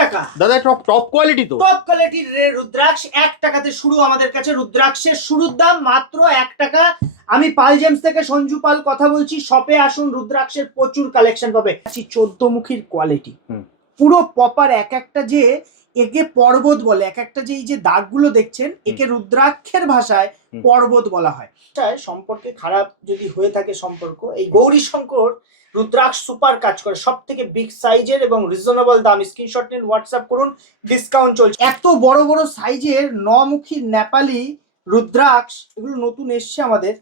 টাকা দাদা top quality তো, টপ কোয়ালিটির রুদ্রাক্ষ 1 টাকাতে শুরু আমাদের কাছে। রুদ্রাক্ষের শুরুর দাম মাত্র 1 টাকা। আমি পাল জেমস থেকে সঞ্জু পাল কথা বলছি। শপে আসুন, রুদ্রাক্ষের প্রচুর কালেকশন পাবে। 14 মুখীর কোয়ালিটি, পুরো প্রপার। এক একটা যে একে পর্বত বলে, এক একটা যে এই যে দাগগুলো দেখছেন, একে রুদ্রাক্ষের ভাষায় পর্বত বলা হয়। সম্পর্কে খারাপ যদি হয়ে থাকে সম্পর্ক, এই গৌরী শঙ্কর রুদ্রাক্ষ সুপার কাজ করে, সব থেকে বিগ সাইজের এবং রিজনেবল দাম। স্ক্রিনশট নিন, হোয়াটসঅ্যাপ করুন, ডিসকাউন্ট চলছে। এত বড় বড় সাইজের 9 মুখী নেপালি রুদ্রাক্ষ, এগুলো নতুন এসছে আমাদের।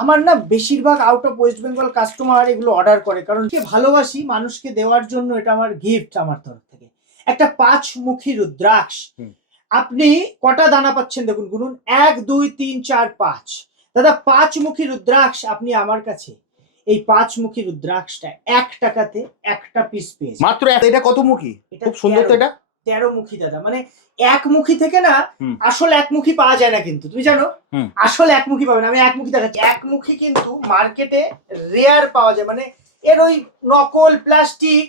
আমার না বেশিরভাগ out of West Bengal customer এগুলো অর্ডার করে, কারণ ভালোবাসি মানুষকে দেওয়ার জন্য। এটা আমার গিফট আমার তরফ থেকে। একটা 5 মুখী রুদ্রাক্ষ, আপনি কটা দানা পাচ্ছেন দেখুন, গুনুন 1 2 3 4 5। দাদা 5 মুখী রুদ্রাক্ষ আপনি আমার কাছে এই 5 মুখী রুদ্রাক্ষটা 1 টাকাতে একটা পিস পেয়েছেন মাত্র। এটা কত মুখী? খুব সুন্দর তো। এটা 13 মুখী দাদা, মানে এক মুখী থেকে না আসল এক মুখী পাওয়া যায় না, কিন্তু তুমি জানো আসল এক মুখী পাবে না। আমি এক মুখী দেখাচ্ছি। এক মুখী কিন্তু মার্কেটে রেয়ার পাওয়া যায়, মানে এর ওই নকল প্লাস্টিক।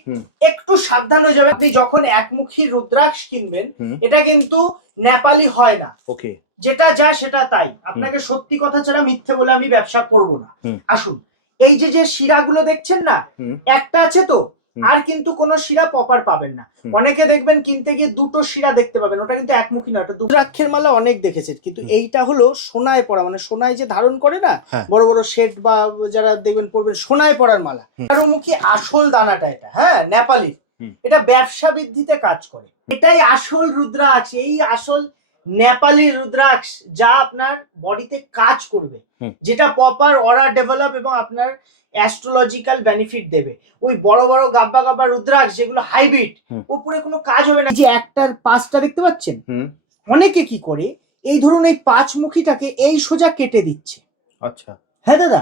একটু সাবধান হয়ে যাবে আপনি যখন একমুখী রুদ্রাক্ষ কিনবেন। এটা কিন্তু নেপালি হয় না। ওকে, যেটা যা সেটা তাই। আপনাকে সত্যি কথা ছাড়া মিথ্যে বলে আমি ব্যবসা করব না। আসুন, এই যে যে শিরাগুলো দেখছেন না, একটা আছে তো, আর কিন্তু কোনো শিরা প্রপার পাবেন না। অনেকে দেখবেন কিনতে গিয়ে দুটো শিরা দেখতে পাবেন, ওটা কিন্তু একমুখী না, ওটা রুদ্রাক্ষের মালা অনেক দেখেছেন, কিন্তু এইটা হলো সোনায় পড়া, মানে সোনায় যে ধারণ করে না বড় বড় শেঠ বা যারা দেখবেন পড়বেন, সোনায় পড়ার মালা। 13 মুখী আসল দানাটা এটা, হ্যাঁ নেপালি। এটা ব্যবসা বৃদ্ধিতে কাজ করে। এটাই আসল রুদ্রাক্ষ, এই আসল নেপালি রুদ্রাক্ষ, যা আপনার বডিতে কাজ করবে, যেটা প্রপার অরা ডেভেলপ এবং আপনার অ্যাস্ট্রোলজিক্যাল বেনিফিট দেবে। ওই বড় বড় গাব্বা গাব্বা রুদ্রাক্ষ যেগুলো হাইব্রিড, উপরে কোনো কাজ হবে না। যে একটার 5টা দেখতে পাচ্ছেন, অনেকে কি করে এই ধরুন এই 5 মুখীটাকে এই সোজা কেটে দিচ্ছে। আচ্ছা, হ্যাঁ দাদা,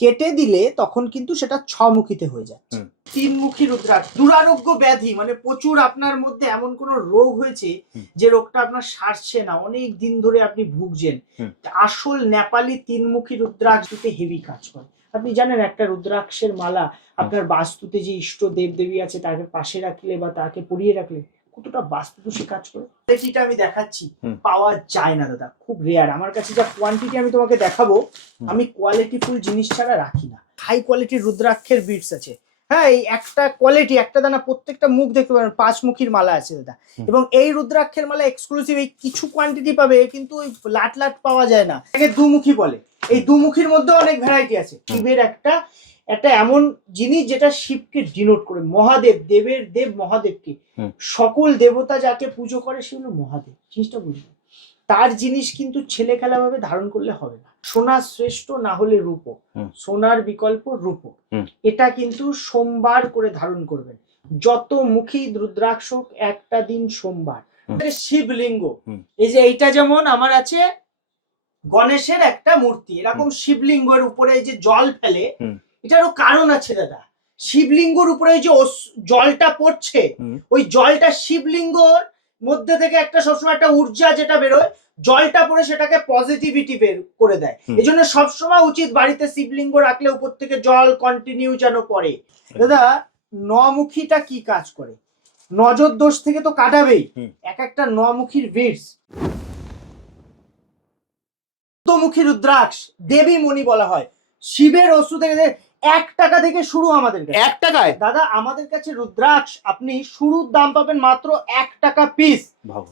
কেটে দিলে তখন কিন্তু সেটা 6 মুখীতে হয়ে যাচ্ছে। 3 মুখী রুদ্রাক্ষ, দুরারোগ্য ব্যাধি, মানে প্রচুর আপনার মধ্যে এমন কোন রোগ হয়েছে যে রোগটা আপনার সারছে না, অনেক দিন ধরে আপনি ভুগছেন, আসল নেপালি 3 মুখী রুদ্রাক্ষতে হেভি কাজ করে। আপনি জানেন একটা রুদ্রাক্ষের মালা আপনার বাস্তুতে যে ইষ্ট দেব দেবী আছে তাকে পাশে রাখলে বা তাকে পরিয়ে রাখলে কতটা বাস্তুদোষী কাজ করে। কোয়ালিটিটা আমি দেখাচ্ছি, পাওয়া যায় না দাদা, খুব রেয়ার। আমার কাছে যা কোয়ান্টিটি আমি তোমাকে দেখাবো, আমি কোয়ালিটিফুল জিনিস ছাড়া রাখি না। হাই কোয়ালিটির রুদ্রাক্ষের বিটস আছে। হ্যাঁ, এই একটা কোয়ালিটি, একটা দানা, প্রত্যেকটা মুখ দেখতে পাবেন 5 মুখীর মালা আছে দাদা। এবং এই রুদ্রাক্ষের মালা এক্সক্লুসিভ, এই কিছু কোয়ান্টিটি পাবে, কিন্তু ওই লাট লাট পাওয়া যায় না। একে 2 মুখী বলে। এই 2 মুখীর মধ্যে অনেক ভ্যারাইটি আছে। শিবের একটা এমন জিনিস যেটা শিবকে ডিনোট করে, মহাদেব, দেবের দেব মহাদেবকে, সকল দেবতা যাকে পুজো করে সে হলো মহাদেব। জিনিসটা বুঝবে, তার জিনিস কিন্তু ছেলে খেলা ভাবে ধারণ করলে হবে না। সোনা শ্রেষ্ঠ, না হলে রূপ, সোনার বিকল্প রূপ। এটা কিন্তু সোমবার করে ধারণ করবেন। যত মুখী রুদ্রাক্ষ একটা দিন সোমবার। শিবলিঙ্গ, এই যে এইটা যেমন আমার আছে গণেশের একটা মূর্তি, এরকম শিবলিঙ্গের উপরে এই যে জল ফেলে, এটারও কারণ আছে দাদা। শিবলিঙ্গর উপরে যে জলটা পড়ছে, ওই জলটা শিবলিঙ্গর মধ্যে থেকে একটা সবসময় একটা ঊর্জা যেটা বেরোয়, জলটা পড়ে সেটাকে পজিটিভিটি বের করে দেয়। এই জন্য সবসময় উচিত বাড়িতে শিবলিঙ্গ রাখলে উপর থেকে জল কন্টিনিউ যেন পড়ে। দাদা 9 মুখীটা কি কাজ করে? নজর দোষ থেকে তো কাটাবেই। এক একটা 9 মুখীর বিটস, মুখী রুদ্রাক্ষ দেবী মণি বলা হয়। শিবের অস্ত্র থেকে 1 টাকা থেকে শুরু আমাদের কাছে। 1 টাকায় দাদা আমাদের কাছে রুদ্রাক্ষ আপনি শুরুর দাম পাবেন মাত্র 1 টাকা পিস।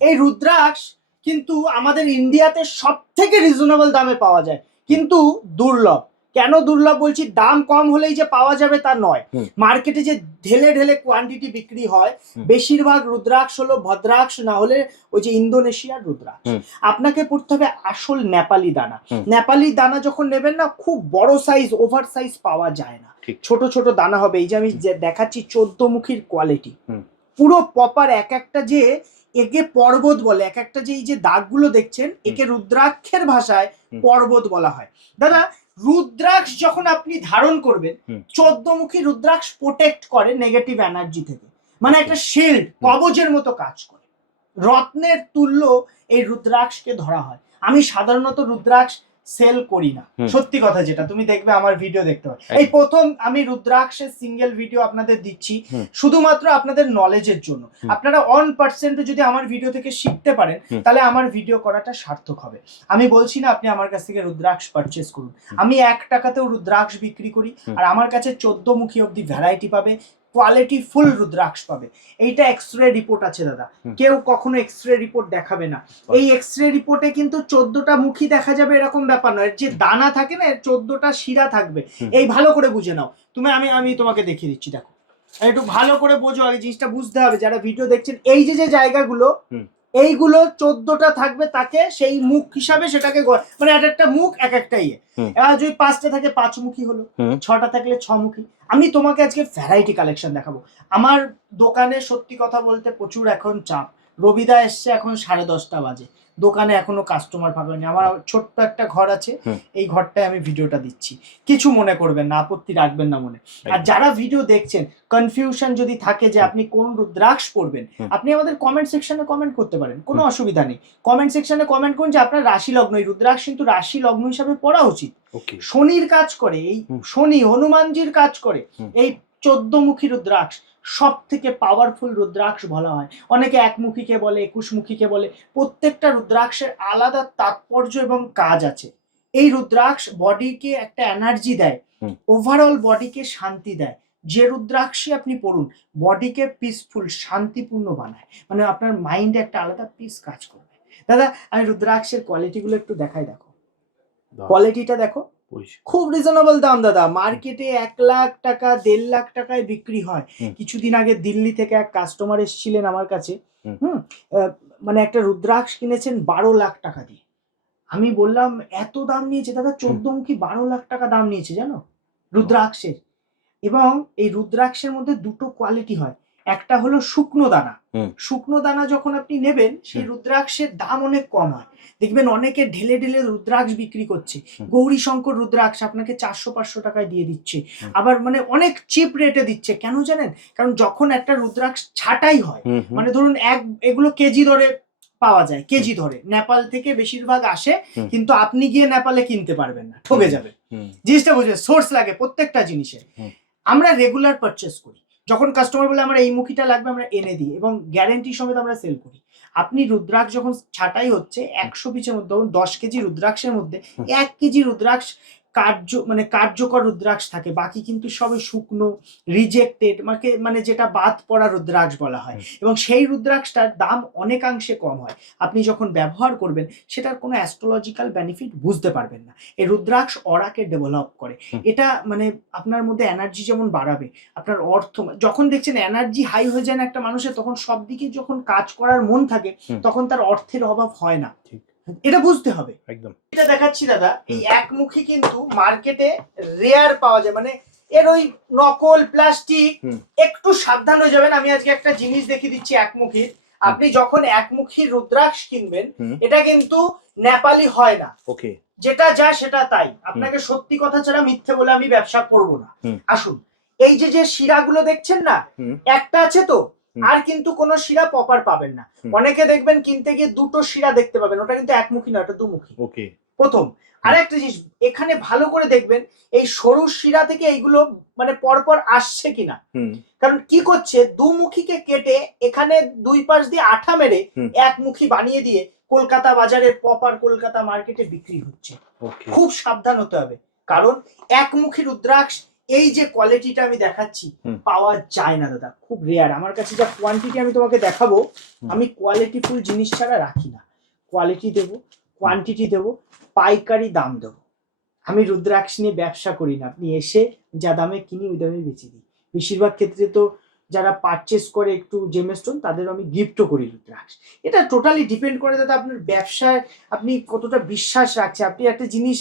এই রুদ্রাক্ষ কিন্তু আমাদের ইন্ডিয়াতে সব থেকে রিজনেবল দামে পাওয়া যায়, কিন্তু দুর্লভ। কেন দুর্লভ বলছি? দাম কম হলেই যে পাওয়া যাবে তা নয়। মার্কেটে যে ঢেলে ঢেলে কোয়ান্টিটি বিক্রি হয়, বেশিরভাগ রুদ্রাক্ষ হলো ভদ্রাক্ষ, না হলে ওই যে ইন্দোনেশিয়ার রুদ্রাক্ষ। আপনাকে পড়তে হবে আসল নেপালি দানা। নেপালি দানা যখন নেবেন না, খুব বড় সাইজ, ওভার সাইজ পাওয়া যায় না, ছোট ছোট দানা হবে। এই যে আমি দেখাচ্ছি 14 মুখীর কোয়ালিটি, পুরো প্রপার। এক একটা যে একে পর্বত বলে, এক একটা যে এই যে দাগগুলো দেখছেন, একে রুদ্রাক্ষের ভাষায় পর্বত বলা হয়। দাদা রুদ্রাক্ষ যখন আপনি ধারণ করবেন, 14 মুখী রুদ্রাক্ষ প্রোটেক্ট করে নেগেটিভ এনার্জি থেকে, মানে একটা শিল্ড, কবজের মতো কাজ করে। রত্নের তুল্য এই রুদ্রাক্ষকে ধরা হয়। আমি সাধারণত রুদ্রাক্ষ সেল করি না, সত্যি কথা যেটা তুমি দেখবে আমার ভিডিও দেখতে পাবে। এই প্রথম আমি রুদ্রাক্ষের সিঙ্গেল ভিডিও আপনাদের দিচ্ছি শুধুমাত্র আপনাদের নলেজের জন্য। আপনারা 1% যদি আমার ভিডিও থেকে শিখতে পারেন তাহলে আমার ভিডিও করাটা সার্থক হবে। আমি বলছি না আপনি আমার কাছ থেকে রুদ্রাক্ষ পারচেস করুন, আমি 1 টাকাতেও রুদ্রাক্ষ বিক্রি করি আর আমার কাছে 14 মুখী অব্দি ভ্যারাইটি পাবে, কোয়ালিটি ফুল রুদ্রাক্ষ পাবে। এইটা এক্সরে রিপোর্ট আছে দাদা, কেউ কখনো এক্সরে রিপোর্ট দেখাবে না। এই এক্সরে রিপোর্টে কিন্তু 14টা মুখী দেখা যাবে এরকম ব্যাপার নয়, যে দানা থাকে না 14টা শিরা থাকবে। এই ভালো করে বুঝে নাও তুমি, আমি তোমাকে দেখিয়ে দিচ্ছি, দেখো একটু ভালো করে বোঝো, আগে জিনিসটা বুঝতে হবে যারা ভিডিও দেখছেন। এই যে জায়গাগুলো এইগুলো 14টা থাকবে, তাকে সেই মুখ হিসাবে সেটাকে মানে একটা মুখ এক একটা ইয়ে। এবার যদি 5টা থাকে 5 মুখী হলো, 6টা থাকলে 6 মুখী। আমি তোমাকে আজকে ভ্যারাইটি কালেকশন দেখাবো। আমার দোকানে সত্যি কথা বলতে প্রচুর এখন চাপ। রবিদা এসছে এখন 10:30 বাজে, দোকানে এখনো কাস্টমার পাবে না। আমার ছোট্ট একটা ঘর আছে, এই ঘরটায় আমি ভিডিওটা দিচ্ছি, কিছু মনে করবেন না, আপত্তি রাখবেন না মনে। আর যারা ভিডিও দেখছেন কনফিউশন যদি থাকে যে আপনি কোন রুদ্রাক্ষ পড়বেন, আপনি আমাদের কমেন্ট সেকশনে কমেন্ট করতে পারেন, কোনো অসুবিধা নেই। কমেন্ট সেকশনে কমেন্ট করুন যে আপনার রাশি লগ্ন, এই রুদ্রাক্ষ কিন্তু রাশি লগ্ন হিসাবে পড়া উচিত। শনির কাজ করে এই শনি, হনুমানজির কাজ করে এই 14 মুখী রুদ্রাক্ষ সব থেকে পাওয়ারফুল রুদ্রাক্ষ বলা হয়। অনেকে 1 মুখীকে বলে, 21 মুখীকে বলে। প্রত্যেকটা রুদ্রাক্ষের আলাদা তাৎপর্য এবং কাজ আছে। এই রুদ্রাক্ষ বডিকে একটা এনার্জি দেয়, ওভারঅল বডিকে শান্তি দেয়। যে রুদ্রাক্ষই আপনি পড়ুন বডিকে পিসফুল শান্তিপূর্ণ বানায়, মানে আপনার মাইন্ডে একটা আলাদা পিস কাজ করবে। দাদা আমি রুদ্রাক্ষের কোয়ালিটিগুলো একটু দেখাই, দেখো কোয়ালিটিটা দেখো, খুব রিজনেবল দাম দাদা। মার্কেটে 1 লাখ টাকা 1.5 লাখ টাকায় বিক্রি হয়। কিছুদিন আগে দিল্লি থেকে এক কাস্টমার এসেছিলেন আমার কাছে, মানে একটা রুদ্রাক্ষ কিনেছেন 12 লাখ টাকা দিয়ে। আমি বললাম এত দাম নিয়েছে দাদা? 14 মুখী 12 লাখ টাকা দাম নিয়েছে জানো রুদ্রাক্ষের। এবং এই রুদ্রাক্ষের মধ্যে দুটো কোয়ালিটি হয়, একটা হলো শুকনো দানা। শুকনো দানা যখন আপনি নেবেন সেই রুদ্রাক্ষের দাম অনেক কম হয়। দেখবেন অনেকে ঢেলে ঢেলে রুদ্রাক্ষ বিক্রি করছে। গৌরী শঙ্কর রুদ্রাক্ষ আপনাকে 400-500 টাকায় দিয়ে দিচ্ছে, আবার মানে অনেক চিপ রেটে দিচ্ছে। কেন জানেন? কারণ যখন একটা রুদ্রাক্ষ ছাটাই হয়, মানে ধরুন এগুলো কেজি ধরে পাওয়া যায়, কেজি ধরে নেপাল থেকে বেশিরভাগ আসে, কিন্তু আপনি গিয়ে নেপালে কিনতে পারবেন না, ঠকে যাবেন। জিনিসটা বুঝবে, সোর্স লাগে প্রত্যেকটা জিনিসের। আমরা রেগুলার পারচেস করি, যখন কাস্টমার বলে আমার এই মুখীটা লাগবে আমরা এনে দিই এবং গ্যারেন্টি সমেত আমরা সেল করি। আপনি রুদ্রাক্ষ যখন ছাটাই হচ্ছে 100 পিসের মধ্যে 10 কেজি রুদ্রাক্ষের মধ্যে 1 কেজি রুদ্রাক্ষ কার্যকর রুদ্রাক্ষ থাকে, বাকি কিন্তু সবই শুকনো রিজেক্টেড, মানে যেটা বাদ পড়া রুদ্রাক্ষ বলা হয়। এবং সেই রুদ্রাক্ষটার দাম অনেকাংশে কম হয়। আপনি যখন ব্যবহার করবেন সেটার কোনো অ্যাস্ট্রোলজিক্যাল বেনিফিট বুঝতে পারবেন না। এই রুদ্রাক্ষ অরাকে ডেভেলপ করে, এটা মানে আপনার মধ্যে এনার্জি যেমন বাড়াবে, আপনার অর্থ, যখন দেখছেন এনার্জি হাই হয়ে যায় না একটা মানুষের, তখন সব দিকে যখন কাজ করার মন থাকে তখন তার অর্থের অভাব হয় না। এটা বুঝতে হবে একদম। এটা দেখাচ্ছি দাদা, এই 1 মুখী কিন্তু মার্কেটে রেয়ার পাওয়া যায়, মানে এর ওই নকল প্লাস্টিক, একটু সাবধান হয়ে যাবেন। আমি আজকে একটা জিনিস দেখিয়ে দিচ্ছি 1 মুখীর। আপনি যখন 1 মুখী রুদ্রাক্ষ কিনবেন, এটা কিন্তু নেপালি হয় না, যেটা যা সেটা তাই। আপনাকে সত্যি কথা ছাড়া মিথ্যে বলে আমি ব্যবসা করব না। আসুন, এই যে শিরাগুলো দেখছেন না, একটা আছে তো, আর কিন্তু কোনো শিরা প্রপার পাবেন না। অনেকে দেখবেন কিনতে গিয়ে দুটো শিরা দেখতে পাবেন, ওটা কিন্তু 1 মুখী না, ওটা 2 মুখী। প্রথম। আরেকটা জিনিস এখানে ভালো করে দেখবেন, এই সরু শিরা থেকে এইগুলো মানে পরপর আসছে কিনা। কারণ কি করছে, 2 মুখীকে কেটে এখানে 2 পাশ দিয়ে আঠা মেরে 1 মুখী বানিয়ে দিয়ে কলকাতা বাজারে প্রপার কলকাতা মার্কেটে বিক্রি হচ্ছে। খুব সাবধান হতে হবে, কারণ 1 মুখী রুদ্রাক্ষ এই যে কোয়ালিটিটা আমি দেখাচ্ছি পাওয়া যায় না দাদা, খুব রেয়ার। আমার কাছে যা কোয়ান্টিটি আমি তোমাকে দেখাবো, আমি কোয়ালিটি ফুল জিনিস ছাড়া রাখি না। কোয়ালিটি দেবো, কোয়ান্টিটি দেবো, পাইকারি দাম দেবো। আমি রুদ্রাক্ষ নিয়ে ব্যবসা করি না, আপনি এসে যা দামে কিনি ওই দামে বেচে দিই। বেশিরভাগ ক্ষেত্রে তো যারা পারচেস করে একটু জেমস্টোন তাদের আমি গিফটও করি রুদ্রাক্ষ। এটা টোটালি ডিপেন্ড করে দাদা আপনার ব্যবসায় আপনি কতটা বিশ্বাস রাখছে। আপনি একটা জিনিস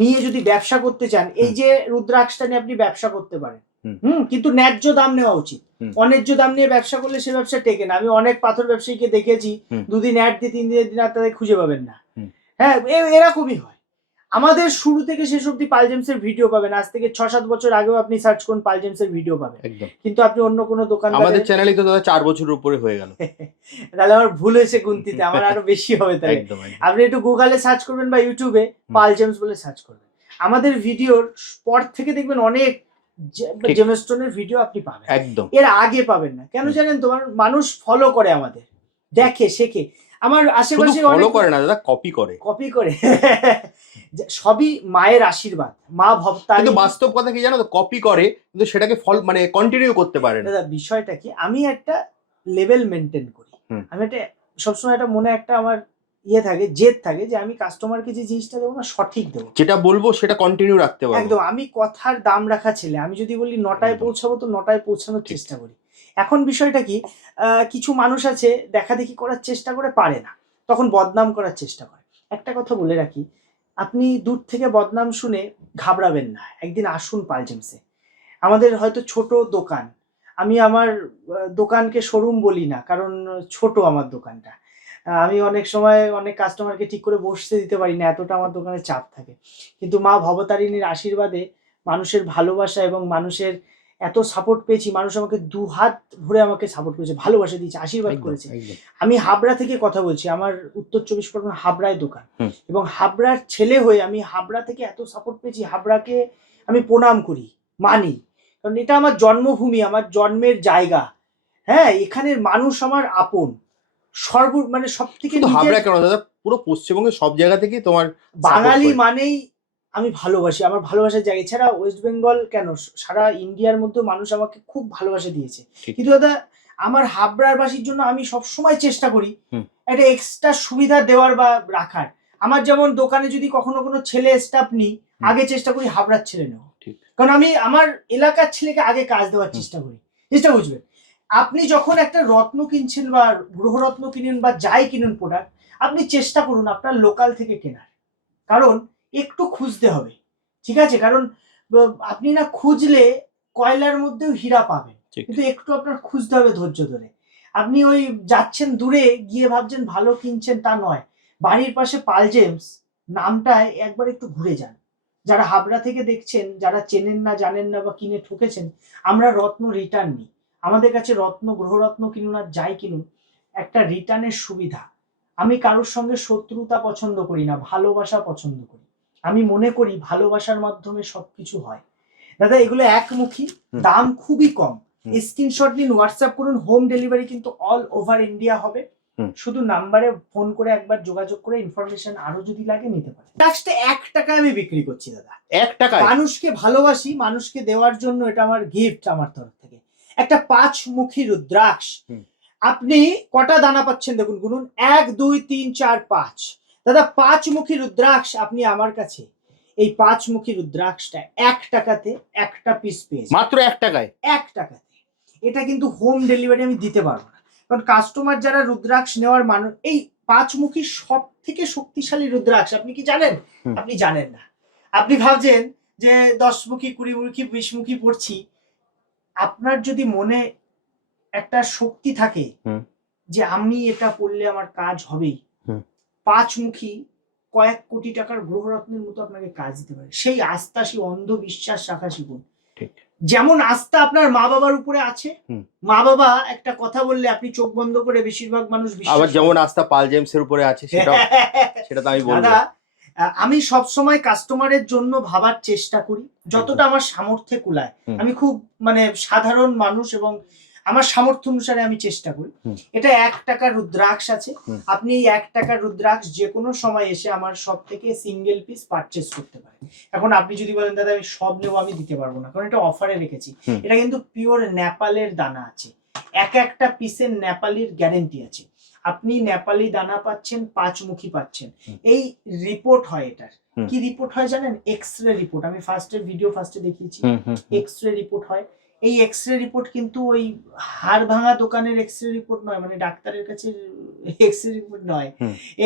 নিয়ে যদি ব্যবসা করতে চান, এই যে রুদ্রাক্ষটা নিয়ে আপনি ব্যবসা করতে পারেন, কিন্তু ন্যায্য দাম নেওয়া উচিত। অন্যায্য দাম নিয়ে ব্যবসা করলে সে ব্যবসা টেকে না। আমি অনেক পাথর ব্যবসায়ীকে দেখেছি, 2 দিন অ্যাড দিয়ে 3 দিনের দিন আর তাদের খুঁজে পাবেন না। হ্যাঁ, এরকমই হয়। আমাদের শুরু থেকে শেষ অব্দি পালজেমস এর ভিডিও পাবেন। আজ থেকে 6-7 বছর আগেও আপনি সার্চ করুন পালজেমস এর ভিডিও পাবেন। একদম। কিন্তু আপনি অন্য কোনো দোকান আমাদের চ্যানেলে তো দাদা 4 বছরের উপরে হয়ে গেল। তাহলে আমার ভুল হয়েছে গুনতিতে, আমার আরো বেশি হবে তাহলে। একদম। আপনি একটু গুগলে সার্চ করবেন বা ইউটিউবে পালজেমস বলে সার্চ করবেন, আমাদের ভিডিওর পর থেকে দেখবেন অনেক জেমস্টোনের ভিডিও আপনি পাবেন। একদম। এর আগে পাবেন না, কেন জানেন? তোমার মানুষ ফলো করে আমাদের, দেখে শেখে। আমার আশেপাশে ফলো করে না দাদা, কপি করে। সবই মায়ের আশীর্বাদ, মা ভক্তারিণী। কিন্তু বাস্তব কথা কি জানো তো, কপি করে কিন্তু সেটাকে মানে কন্টিনিউ করতে পারে না। দাদা বিষয়টা কি, আমি একটা লেভেল মেনটেন করি। আমি একটা সবসময় একটা মনে একটা আমার ইয়ে থাকে, জেদ থাকে যে আমি কাস্টমারকে যে জিনিসটা দেবো না সঠিক দেবো, যেটা বলবো সেটা কন্টিনিউ রাখতে পারবো। একদম। আমি কথার দাম রাখা ছেলে, আমি যদি বলি 9টায় পৌঁছাবো তো 9টায় পৌঁছানোর চেষ্টা করি। এখন বিষয়টা কি, কিছু মানুষ আছে দেখা দেখি করার চেষ্টা করে, পারে না, তখন বদনাম করার চেষ্টা করে। একটা কথা বলে রাখি, আপনি দূর থেকে বদনাম শুনে ঘাবড়াবেন না, একদিন আসুন পালজেমসে। আমাদের হয়তো ছোট দোকান, আমি আমার দোকানকে শোরুম বলি না, কারণ ছোট আমার দোকানটা। আমি অনেক সময় অনেক কাস্টমারকে ঠিক করে বসতে দিতে পারি না, এতটা আমার দোকানে চাপ থাকে। কিন্তু মা ভবতারিণীর আশীর্বাদে, মানুষের ভালোবাসা এবং মানুষের এত সাপোর্ট পেয়েছি, মানুষ আমাকে 2 হাত ভরে আমাকে সাপোর্ট করেছে, ভালোবাসা দিয়েছে, আশীর্বাদ করেছে। আমি হাবড়া থেকে কথা বলছি, আমার উত্তর 24 পরগনা হাবড়ায় দোকান, এবং হাবড়ার ছেলে হয়ে আমি হাবড়া থেকে এত সাপোর্ট পেয়েছি। হাবড়াকে আমি প্রণাম করি, মানি, কারণ এটা আমার জন্মভূমি, আমার জন্মের জায়গা। হ্যাঁ, এখানের মানুষ আমার আপন, মানে সব থেকে। হাবড়া কেন দাদা, পুরো পশ্চিমবঙ্গের সব জায়গা থেকে তোমার বাঙালি মানেই আমি ভালোবাসি, আমার ভালোবাসার জায়গা। এছাড়া ওয়েস্ট বেঙ্গল কেন, সারা ইন্ডিয়ার মধ্যে মানুষ আমাকে খুব ভালোবাসা দিয়েছে। কিন্তু দাদা আমার হাবড়ার বাসীর জন্য আমি সবসময় চেষ্টা করি একটা এক্সট্রা সুবিধা দেওয়ার বা রাখার। আমার যেমন দোকানে যদি কখনো কোনো ছেলে স্টাফ নিই, আগে চেষ্টা করি হাবড়ার ছেলে নেওয়া, কারণ আমি আমার এলাকার ছেলেকে আগে কাজ দেওয়ার চেষ্টা করি। চেষ্টা বুঝবেন, আপনি যখন একটা রত্ন কিনছেন বা গ্রহরত্ন কিনেন বা যাই কিনুন প্রোডাক্ট, আপনি চেষ্টা করুন আপনার লোকাল থেকে কেনার, কারণ একটু খুঁজতে হবে, ঠিক আছে? কারণ আপনি না খুঁজলে কয়লার মধ্যেও হীরা পাবেন, কিন্তু একটু আপনার খুঁজতে হবে ধৈর্য ধরে। আপনি ওই যাচ্ছেন দূরে গিয়ে ভাবছেন ভালো কিনছেন, তা নয়। বাড়ির পাশে পালজেমস নামটায় একবার একটু ঘুরে যান। যারা হাবড়া থেকে দেখছেন, যারা চেনেন না, জানেন না বা কিনে ঠকেছেন, আমরা রত্ন রিটার্ন নিই। আমাদের কাছে রত্ন, গ্রহরত্ন কিনুন আর যাই কিনুন, একটা রিটার্নের সুবিধা। আমি কারোর সঙ্গে শত্রুতা পছন্দ করি না, ভালোবাসা পছন্দ করি। আমি মনে করি ভালোবাসার মাধ্যমে সবকিছু হয়। দাদা এগুলো একমুখী, দাম খুবই কম। স্ক্রিনশট নিন, হোয়াটসঅ্যাপ করুন, হোম ডেলিভারি কিন্তু অল ওভার ইন্ডিয়া হবে। শুধু নাম্বারে ফোন করে একবার যোগাযোগ করে ইনফরমেশন আরো যদি লাগে নিতে পারেন। লাস্টে 1 টাকায় আমি বিক্রি করছি দাদা। 1 টাকায়? মানুষকে ভালোবাসি, মানুষকে দেওয়ার জন্য, এটা আমার গিফট আমার তরফ থেকে। একটা 5মুখী রুদ্রাক্ষ। আপনি কটা দানা পাচ্ছেন দেখুন, গুনুন, 1 2 3 4 5। দাদা 5মুখী রুদ্রাক্ষ আপনি আমার কাছে, এই 5মুখী রুদ্রাক্ষটা 1 টাকাতে একটা পিস পেয়েছেন, মাত্র 1 টাকায়। 1 টাকাতে। এটা কিন্তু হোম ডেলিভারি আমি দিতে পারবো না, কারণ কাস্টমার যারা রুদ্রাক্ষ নেওয়ার মানুষ, এই 5মুখী সব থেকে শক্তিশালী রুদ্রাক্ষ, আপনি কি জানেন? আপনি জানেন না। আপনি ভাবছেন যে 10মুখী, 20মুখী, 20মুখী পড়ছি। আপনার যদি মনে একটা শক্তি থাকে যে আমি এটা পড়লে আমার কাজ হবেই, 5মুখী কয়েক কোটি টাকার গ্রহরত্নের মতো আপনাকে কাজ দিতে পারে। সেই আস্থা, সেই অন্ধবিশ্বাস রাখা শিখুন। যেমন আস্থা আপনার মা বাবার উপরে আছে, মা বাবা একটা কথা বললে আপনি চোখ বন্ধ করে বেশিরভাগ মানুষ বিশ্বাস, আবার যেমন আস্থা পালজেমসের উপরে আছে, সেটা তো আমি বলবো। দাদা আমি সব সময় কাস্টমারের জন্য ভাবার চেষ্টা করি, যতটা আমার সামর্থ্যে কুলায়। আমি খুব মানে সাধারণ মানুষ এবং আমার সামর্থ্য অনুসারে আমি চেষ্টা করি। এটা 1 টাকার রুদ্রাক্ষ আছে, আপনি এই 1 টাকার রুদ্রাক্ষ যে কোনো সময় এসে আমার সব থেকে সিঙ্গেল পিস পারচেস করতে পারেন। এখন আপনি যদি বলেন দাদা আমি সব নেবো, আমি দিতে পারবো না, কারণ এটা অফারে রেখেছি। এটা কিন্তু পিওর নেপালের দানা আছে, একটা পিসের নেপালির গ্যারেন্টি আছে। আপনি নেপালি দানা পাচ্ছেন, 5মুখী পাচ্ছেন। এই রিপোর্ট হয়, এটার কি রিপোর্ট হয় জানেন? X-ray report. আমি ভিডিও ফার্স্টে দেখিয়েছি, এক্সরে রিপোর্ট হয়। এই এক্সরে রিপোর্ট কিন্তু ওই হাড় ভাঙা দোকানের এক্সরে রিপোর্ট নয়, মানে ডাক্তারের কাছে এক্সরে রিপোর্ট নয়,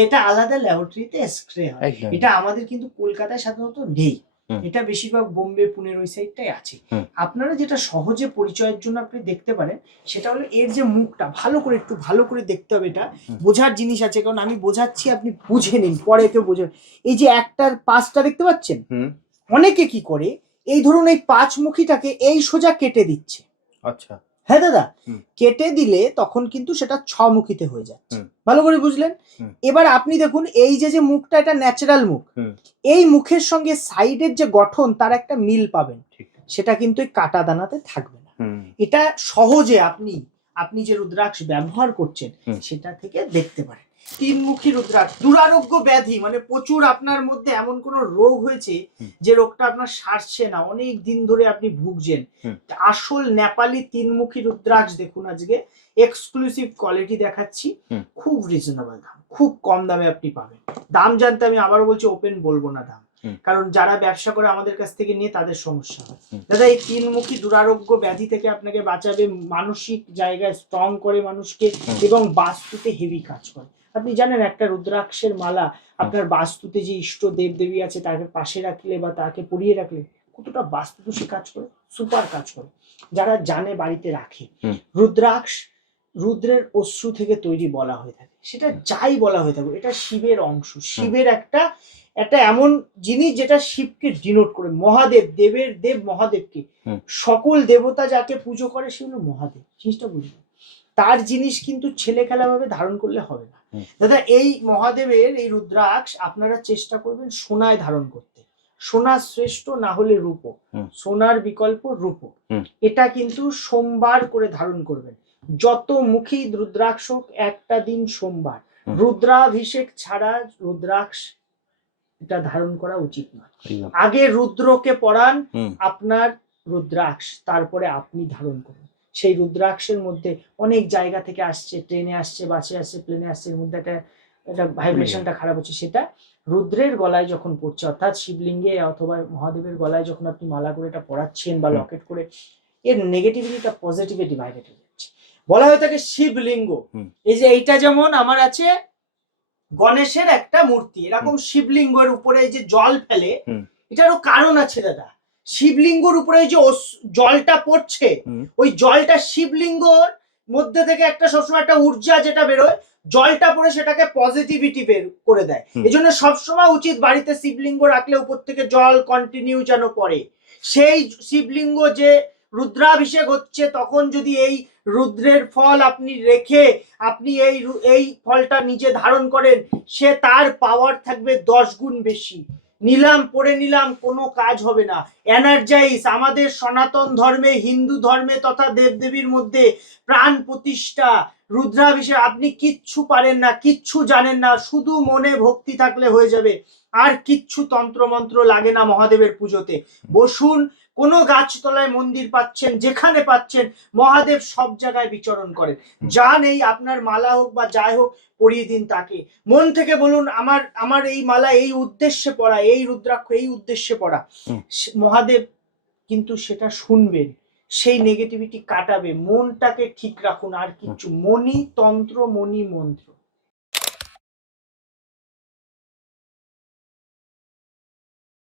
এটা আলাদা ল্যাবরেটরিতে এক্সরে হয়। এটা আমাদের কিন্তু কলকাতায় সাধারণত নেই। এটা বেশিরভাগ বোম্বে পুনের ওই সাইডটাই আছে। আপনারা যেটা সহজে পরিচয়ের জন্য আপনি দেখতে পারেন সেটা হলো এর যে মুখটা একটু ভালো করে দেখতে হবে। এটা বোঝার জিনিস আছে, কারণ আমি বোঝাচ্ছি আপনি বুঝে নিন, পরে কেউ বোঝেন। এই যে একটার পাঁচটা দেখতে পাচ্ছেন, অনেকে কি করে এই ধরুন এই পাঁচমুখীটাকে এই সোজা কেটে দিচ্ছে। আচ্ছা, হ্যাঁ দাদা, কেটে দিলে তখন কিন্তু সেটা ছমুখীতে হয়ে যাচ্ছে। ভালো করে বুঝলেন? এবার আপনি দেখুন এই যে মুখটা, এটা ন্যাচারাল মুখ, এই মুখের সঙ্গে সাইডের যে গঠন তার একটা মিল পাবেন, সেটা কিন্তু এই কাটা দানাতে থাকবে না। এটা সহজে আপনি যে রুদ্রাক্ষ ব্যবহার করছেন সেটা থেকে দেখতে পারেন। তিনমুখী রুদ্রাক্ষ দুরারোগ্য ব্যাধি, মানে প্রচুর আপনার মধ্যে এমন কোন রোগ হয়েছে যে রোগটা আপনার সারছে না, অনেক দিন ধরে আপনি ভুগছেন। আসল নেপালি তিনমুখী রুদ্রাক্ষ দেখুন, আজকে এক্সক্লুসিভ কোয়ালিটি দেখাচ্ছি, খুব রিজনেবল দাম, খুব কম দামে আপনি পাবেন। দাম জানতে আমি আবারও বলছি, ওপেন বলবো না দাম, কারণ যারা ব্যবসা করে আমাদের কাছ থেকে নিয়ে তাদের সমস্যা হয়। দাদা এই তিনমুখী দুরারোগ্য ব্যাধি থেকে আপনাকে বাঁচাবে, মানসিক জায়গায় স্ট্রং করে মানুষকে, এবং বাস্তুতে হেভি কাজ করে। আপনি জানেন একটা রুদ্রাক্ষের মালা আপনার বাস্তুতে যে ইষ্ট দেব দেবী আছে তাকে পাশে রাখলে বা তাকে পরিয়ে রাখলে কতটা বাস্তুদোষী কাজ করে, সুপার কাজ করে। যারা জানে বাড়িতে রাখে। রুদ্রাক্ষ রুদ্রের অশ্রু থেকে তৈরি বলা হয়ে থাকে, সেটা যাই বলা হয়ে থাকে, এটা শিবের অংশ, শিবের একটা এমন জিনিস যেটা শিবকে ডিনোট করে। মহাদেব, দেবের দেব মহাদেবকে, সকল দেবতা যাকে পুজো করে সে হলো মহাদেব, জিনিসটা বুঝবে। তার জিনিস কিন্তু ছেলে খেলা ভাবে ধারণ করলে হবে না দাদা। এই মহাদেবের এই রুদ্রাক্ষ আপনারা চেষ্টা করবেন সোনায় ধারণ করতে, সোনা শ্রেষ্ঠ, না হলে রূপো, সোনার বিকল্প রূপো। এটা কিন্তু সোমবার করে ধারণ করবেন, যত মুখী রুদ্রাক্ষ একটা দিন সোমবার, রুদ্রাভিষেক ছাড়া রুদ্রাক্ষ এটা ধারণ করা উচিত নয়। আগে রুদ্রকে পড়ান আপনার রুদ্রাক্ষ, তারপরে আপনি ধারণ করুন। সেই রুদ্রাক্ষের মধ্যে অনেক জায়গা থেকে আসছে, ট্রেনে আসছে, বাসে আসছে, প্লেনে আসছে, এর মধ্যে একটা ভাইব্রেশনটা খারাপ হচ্ছে। সেটা রুদ্রের গলায় যখন পড়ছে, অর্থাৎ শিবলিঙ্গে অথবা মহাদেবের গলায় যখন আপনি মালা করে এটা পড়াচ্ছেন বা লকেট করে, এর নেগেটিভিটিটা পজিটিভে ডিভাইডেড হয়ে যাচ্ছে। বলা হয়ে থাকে শিবলিঙ্গ। এই যে এইটা যেমন আমার আছে গণেশের একটা মূর্তি, এরকম শিবলিঙ্গের উপরে যে জল ফেলে, এটারও কারণ আছে দাদা। শিবলিঙ্গর উপরে যে জলটা পড়ছে, ওই জলটা শিবলিঙ্গর মধ্যে থেকে একটা সবসময় একটা ঊর্জা যেটা বেরোয়, জলটা পড়ে সেটাকে পজিটিভিটি বের করে দেয়। এই জন্য সবসময় উচিত বাড়িতে শিবলিঙ্গ রাখলে উপর থেকে জল কন্টিনিউ যেন পড়ে। সেই শিবলিঙ্গ যে রুদ্রাভিষেক হচ্ছে, তখন যদি এই রুদ্রের ফল আপনি রেখে আপনি এই ফলটা নিজে ধারণ করেন, সে তার পাওয়ার থাকবে 10 গুণ বেশি। নিলাম পড়ে নিলাম, কোনো কাজ হবে না। এনার্জাইজ আমাদের সনাতন ধর্মে, হিন্দু ধর্মে তথা দেবদেবীর মধ্যে প্রাণ প্রতিষ্ঠা রুদ্রাভিষেক। আপনি কিচ্ছু পারেন না, কিচ্ছু জানেন না, শুধু মনে ভক্তি থাকলে হয়ে যাবে, আর কিচ্ছু তন্ত্রমন্ত্র লাগে না মহাদেবের পুজোতে। বসুন, কোনো গাছতলায় মন্দির পাচ্ছেন, যেখানে পাচ্ছেন, মহাদেব সব জায়গায় বিচরণ করেন। যা নেই আপনার মালা হোক বা যাই হোক, পরিয়ে দিন তাকে। মন থেকে বলুন আমার এই মালা এই উদ্দেশ্যে পড়া, এই রুদ্রাক্ষ এই উদ্দেশ্যে পড়া। মহাদেব কিন্তু সেটা শুনবেন, সেই নেগেটিভিটি কাটাবে। মনটাকে ঠিক রাখুন, আর কিচ্ছু। মণি তন্ত্র, মণি মন্ত্র,